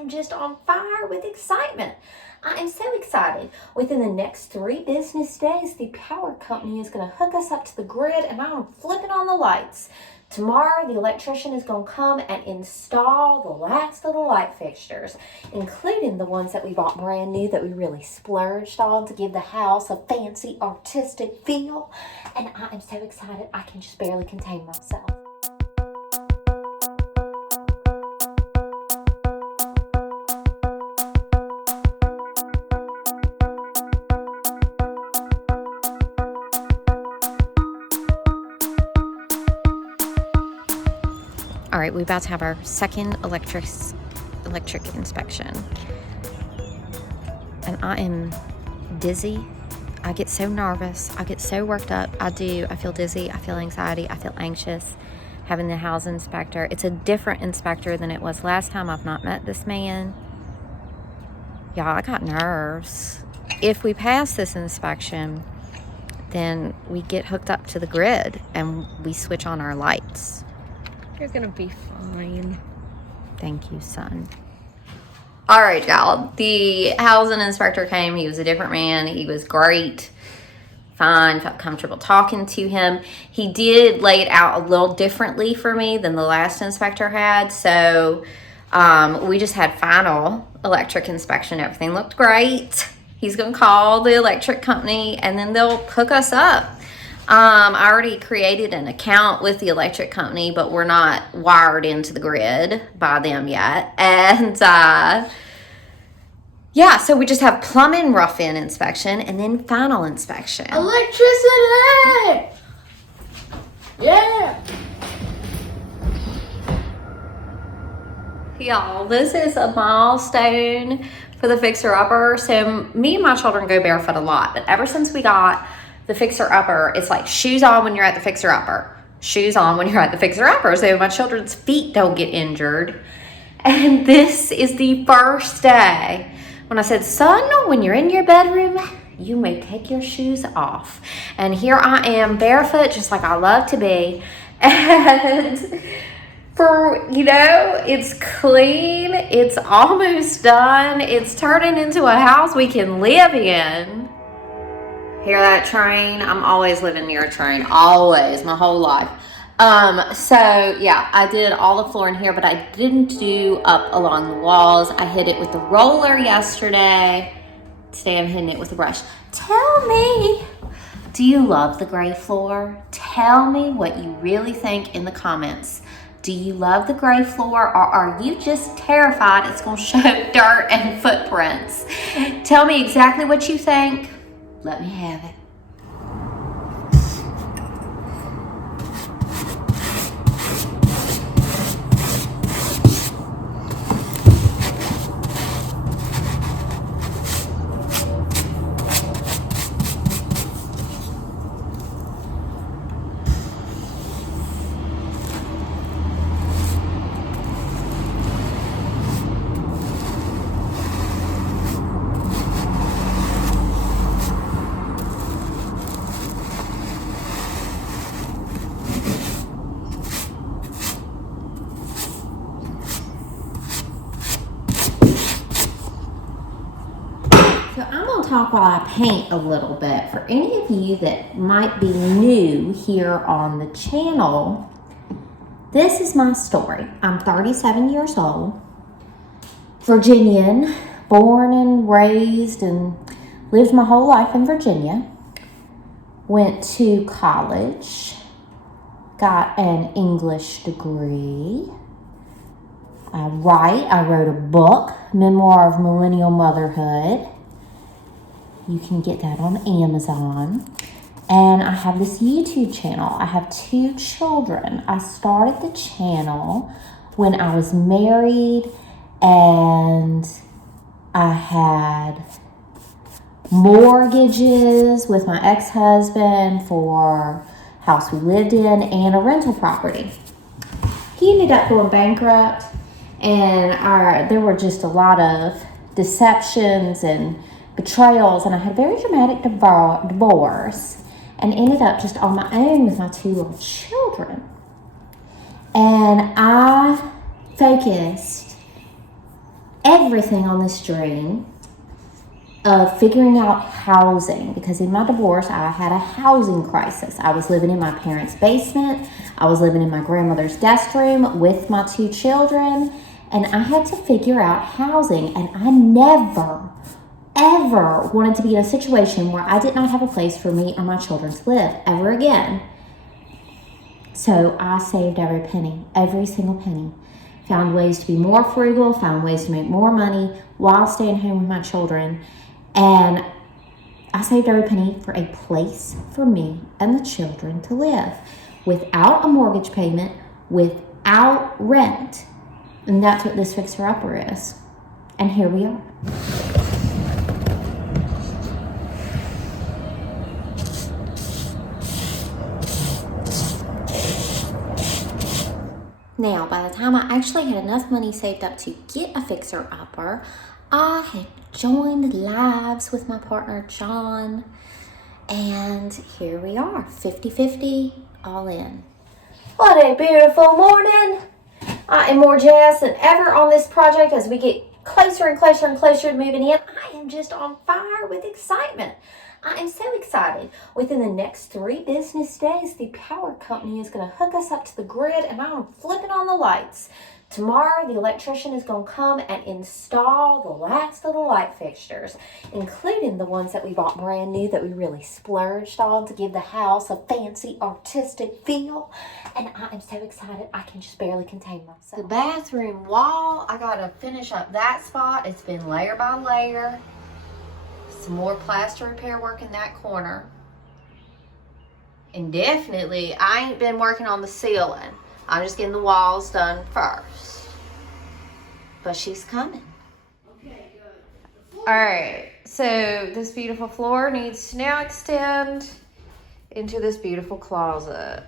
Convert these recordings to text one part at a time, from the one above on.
am just on fire with excitement. I am so excited. Within the next 3 business days, the power company is going to hook us up to the grid, and I'm flipping on the lights. Tomorrow, the electrician is going to come and install the last of the light fixtures, including the ones that we bought brand new that we really splurged on to give the house a fancy, artistic feel. And I am so excited, I can just barely contain myself. All right, we're about to have our second electric inspection. And I am dizzy. I get so nervous. I get so worked up. I feel dizzy. I feel anxiety. I feel anxious having the housing inspector. It's a different inspector than it was last time. I've not met this man. Y'all, I got nerves. If we pass this inspection, then we get hooked up to the grid and we switch on our lights. You're gonna be fine. Thank you, son. All right, y'all. The housing inspector came. He was a different man. He was great. Fine. Felt comfortable talking to him. He did lay it out a little differently for me than the last inspector had. So we just had final electric inspection. Everything looked great. He's going to call the electric company, and then they'll hook us up. I already created an account with the electric company, but we're not wired into the grid by them yet. And yeah, so we just have plumbing rough-in inspection and then final inspection. Electricity! Yeah! Y'all, this is a milestone for the fixer-upper. So me and my children go barefoot a lot, but ever since we got the fixer-upper, it's like shoes on when you're at the fixer-upper, shoes on when you're at the fixer-upper, so my children's feet don't get injured. And this is the first day when I said, son, when you're in your bedroom, you may take your shoes off. And here I am barefoot, just like I love to be. And it's clean, it's almost done, it's turning into a house we can live in. Hear that train? I'm always living near a train, always, my whole life. So yeah, I did all the floor in here, but I didn't do up along the walls. I hit it with the roller yesterday. Today I'm hitting it with a brush. Tell me, do you love the gray floor? Tell me what you really think in the comments. Do you love the gray floor, or are you just terrified it's gonna show dirt and footprints? Tell me exactly what you think. Let me have it. So I'm going to talk while I paint a little bit. For any of you that might be new here on the channel, this is my story. I'm 37 years old, Virginian, born and raised and lived my whole life in Virginia. Went to college, got an English degree. I wrote a book, Memoir of Millennial Motherhood. You can get that on Amazon. And I have this YouTube channel. I have 2 children. I started the channel when I was married and I had mortgages with my ex-husband for a house we lived in and a rental property. He ended up going bankrupt, and there were just a lot of deceptions and betrayals, and I had a very dramatic divorce and ended up just on my own with my 2 little children. And I focused everything on this dream of figuring out housing, because in my divorce, I had a housing crisis. I was living in my parents' basement. I was living in my grandmother's guest room with my 2 children, and I had to figure out housing, and I never, ever wanted to be in a situation where I did not have a place for me or my children to live ever again. So I saved every penny, every single penny. Found ways to be more frugal, found ways to make more money while staying home with my children. And I saved every penny for a place for me and the children to live without a mortgage payment, without rent. And that's what this fixer-upper is. And here we are. Now, by the time I actually had enough money saved up to get a fixer-upper, I had joined lives with my partner, John, and here we are, 50-50, all in. What a beautiful morning. I am more jazzed than ever on this project as we get closer and closer and closer to moving in. I am just on fire with excitement. I am so excited. Within the next 3 business days, the power company is going to hook us up to the grid, and I'm flipping on the lights. Tomorrow, the electrician is going to come and install the last of the light fixtures, including the ones that we bought brand new that we really splurged on to give the house a fancy, artistic feel. And I am so excited, I can just barely contain myself. The bathroom wall, I got to finish up that spot. It's been layer by layer. Some more plaster repair work in that corner. And definitely, I ain't been working on the ceiling. I'm just getting the walls done first. But she's coming. Okay, good. All right, so this beautiful floor needs to now extend into this beautiful closet.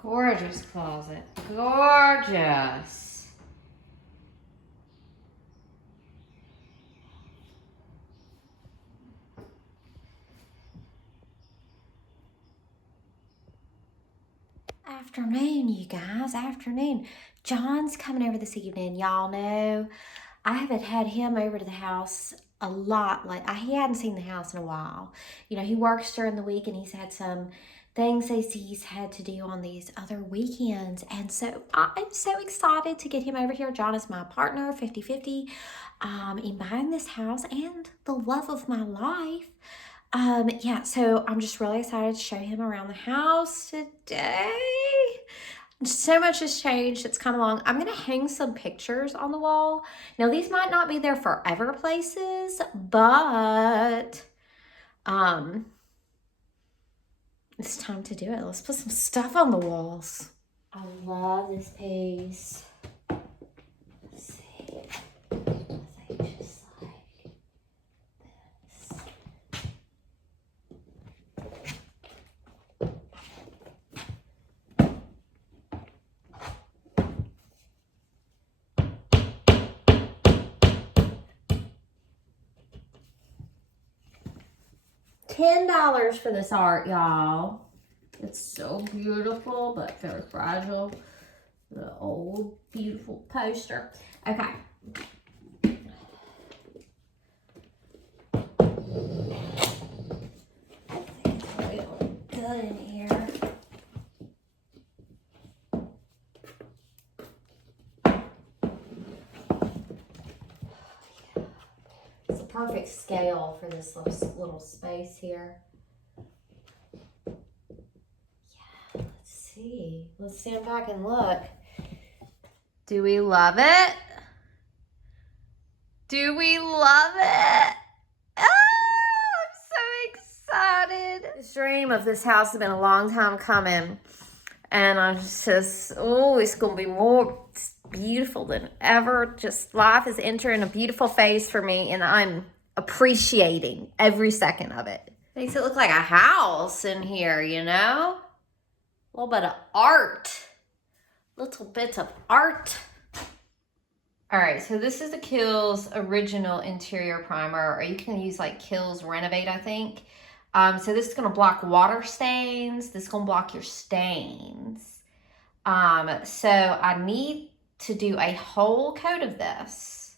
Gorgeous closet. Gorgeous. Afternoon, you guys. Afternoon. John's coming over this evening. Y'all know I haven't had him over to the house a lot. He hadn't seen the house in a while. You know, he works during the week and he's had some things he's had to do on these other weekends. And so I'm so excited to get him over here. John is my partner, 50-50, in buying this house and the love of my life. Yeah, so I'm just really excited to show him around the house today. So much has changed. It's come along. I'm going to hang some pictures on the wall. Now, these might not be there forever places, but it's time to do it. Let's put some stuff on the walls. I love this piece. Let's see. I think just like this. $10 for this art, y'all. It's so beautiful, but very fragile. The old, beautiful poster. Okay. I think it's real good in here. It's a perfect scale for this little space here. See, let's stand back and look. Do we love it? Do we love it? Ah, I'm so excited. This dream of this house has been a long time coming. And I'm just, oh, it's going to be more beautiful than ever. Just life is entering a beautiful phase for me, and I'm appreciating every second of it. Makes it look like a house in here, you know? A little bit of art. Little bits of art. All right, so this is the Kiehl's original interior primer, or you can use like Kiehl's Renovate, I think. So this is going to block water stains. This is going to block your stains. So I need to do a whole coat of this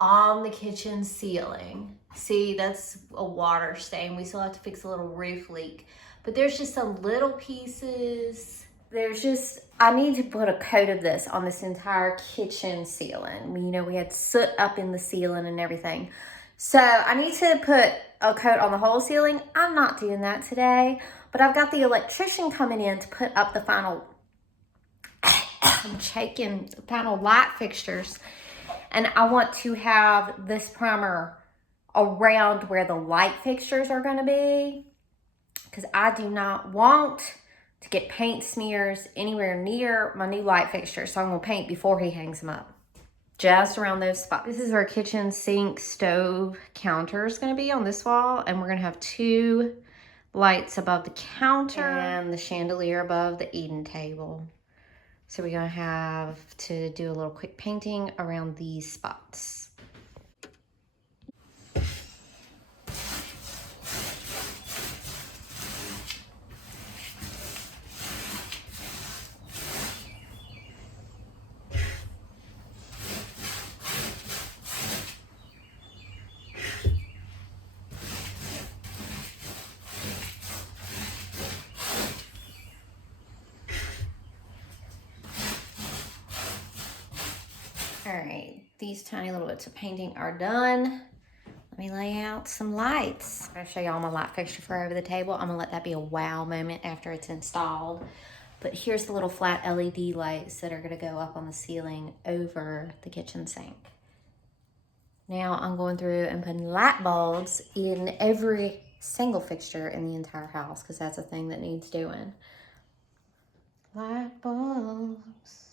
on the kitchen ceiling. See, that's a water stain. We still have to fix a little roof leak. But there's just some little pieces. I need to put a coat of this on this entire kitchen ceiling. You know, we had soot up in the ceiling and everything. So I need to put a coat on the whole ceiling. I'm not doing that today, but I've got the electrician coming in to put up the final, I'm shaking, the final light fixtures. And I want to have this primer around where the light fixtures are going to be, because I do not want to get paint smears anywhere near my new light fixtures. So I'm going to paint before he hangs them up. Just around those spots. This is where kitchen sink stove counter is going to be on this wall. And we're going to have 2 lights above the counter and the chandelier above the eating table. So we're going to have to do a little quick painting around these spots. All right, these tiny little bits of painting are done. Let me lay out some lights. I'm gonna show y'all my light fixture for over the table. I'm gonna let that be a wow moment after it's installed. But here's the little flat LED lights that are gonna go up on the ceiling over the kitchen sink. Now I'm going through and putting light bulbs in every single fixture in the entire house, because that's a thing that needs doing. Light bulbs.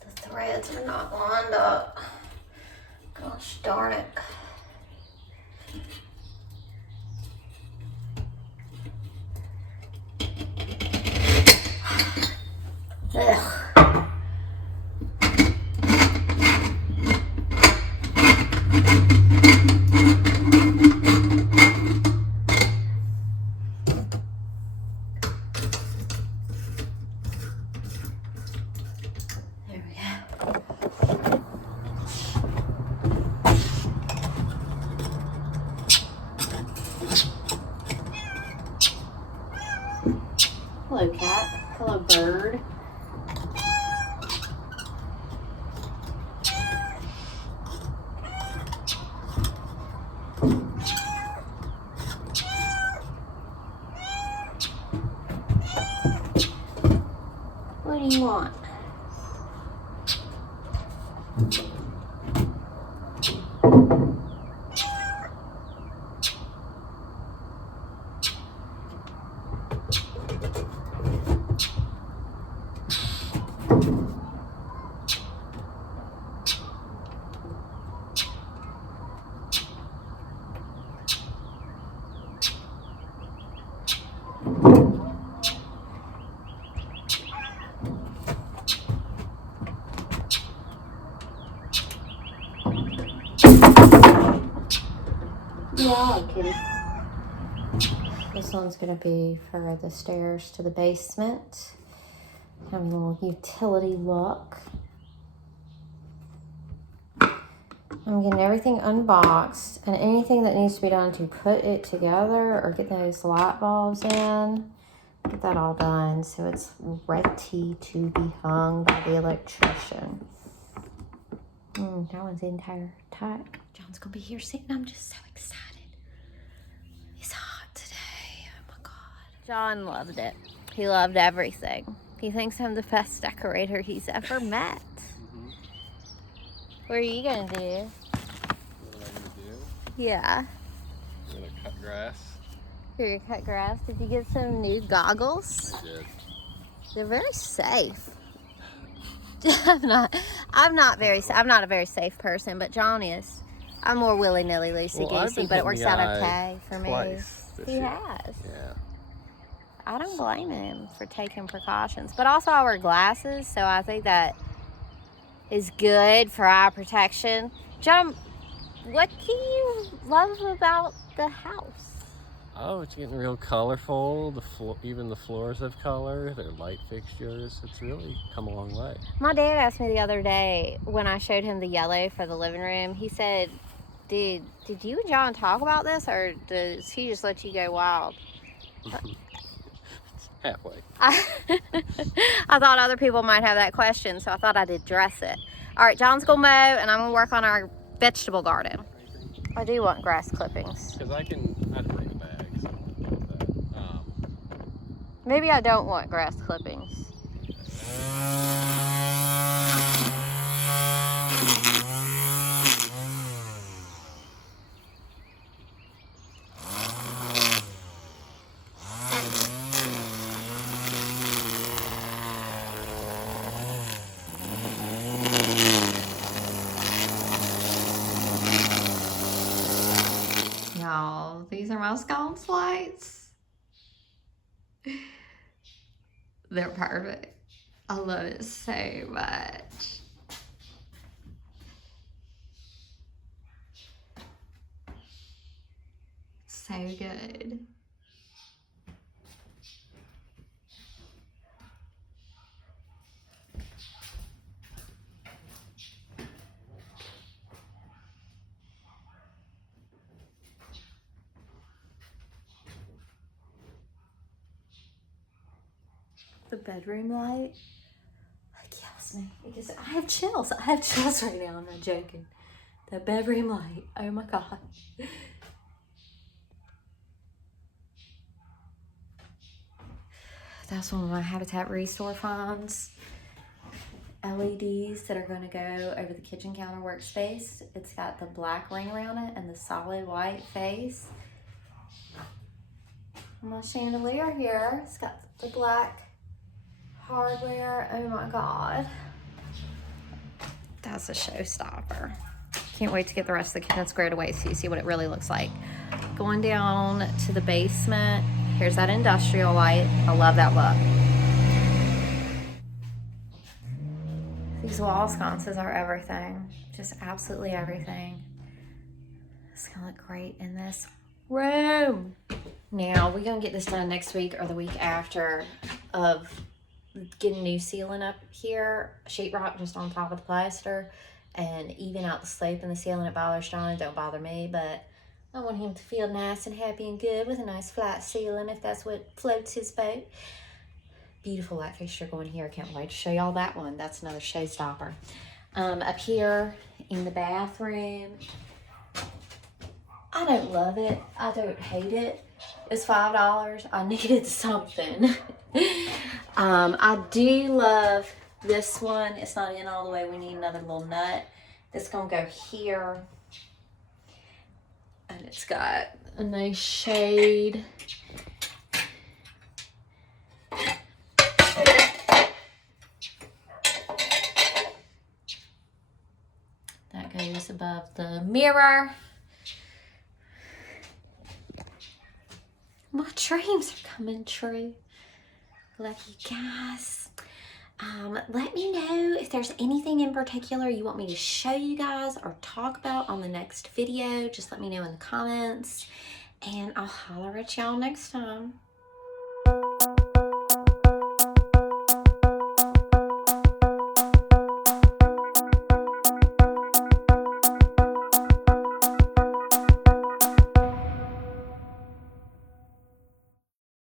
The threads are not lined up. Gosh darn it. Ugh. There we go. Hello, cat. Hello, bird. What do you want? Yeah, kitty. This one's gonna be for the stairs to the basement. Have a little utility look. I'm getting everything unboxed, and anything that needs to be done to put it together or get those light bulbs in, get that all done so it's ready to be hung by the electrician. That one's entire tight. John's gonna be here soon. I'm just so excited. John loved it. He loved everything. He thinks I'm the best decorator he's ever met. What are you gonna do? What am I gonna do? Yeah. I'm gonna cut grass. You're gonna cut grass. Did you get some new goggles? I did. They're very safe. I'm not a very safe person, but John is. I'm more willy-nilly, loosey-goosey, but it works out okay for me. He has. Yeah. I don't blame him for taking precautions, but also I wear glasses, so I think that is good for eye protection. John, what do you love about the house? Oh, it's getting real colorful. Even the floors have color. They're light fixtures. It's really come a long way. My dad asked me the other day when I showed him the yellow for the living room. He said, did you and John talk about this, or does he just let you go wild? Halfway. I thought other people might have that question, so I thought I'd address it. All right, John's gonna mow, and I'm gonna work on our vegetable garden. I do want grass clippings. Because I can bring a bag. Something like that. Maybe I don't want grass clippings. Y'all, these are my sconce lights. They're perfect. I love it so much. So good. The bedroom light kills me because I have chills. I have chills right now. I'm not joking. The bedroom light. Oh my God. That's one of my Habitat Restore finds. LEDs that are going to go over the kitchen counter workspace. It's got the black ring around it and the solid white face. My chandelier here, it's got the black hardware. Oh my God. That's a showstopper. Can't wait to get the rest of the kitchen squared away so you see what it really looks like. Going down to the basement, here's that industrial light. I love that look. These wall sconces are everything. Just absolutely everything. It's gonna look great in this room. Now, we're gonna get this done next week or the week after of getting new ceiling up here. Sheetrock just on top of the plaster and even out the slope in the ceiling. It bothers John, don't bother me, but I want him to feel nice and happy and good with a nice flat ceiling if that's what floats his boat. Beautiful light fixture going here. I can't wait to show y'all that one. That's another showstopper. Up here in the bathroom, I don't love it. I don't hate it. It's $5. I needed something. I do love this one. It's not in all the way. We need another little nut. It's gonna go here. And it's got a nice shade. That goes above the mirror. My dreams are coming true. Love you guys. Let me know if there's anything in particular you want me to show you guys or talk about on the next video. Just let me know in the comments, and I'll holler at y'all next time.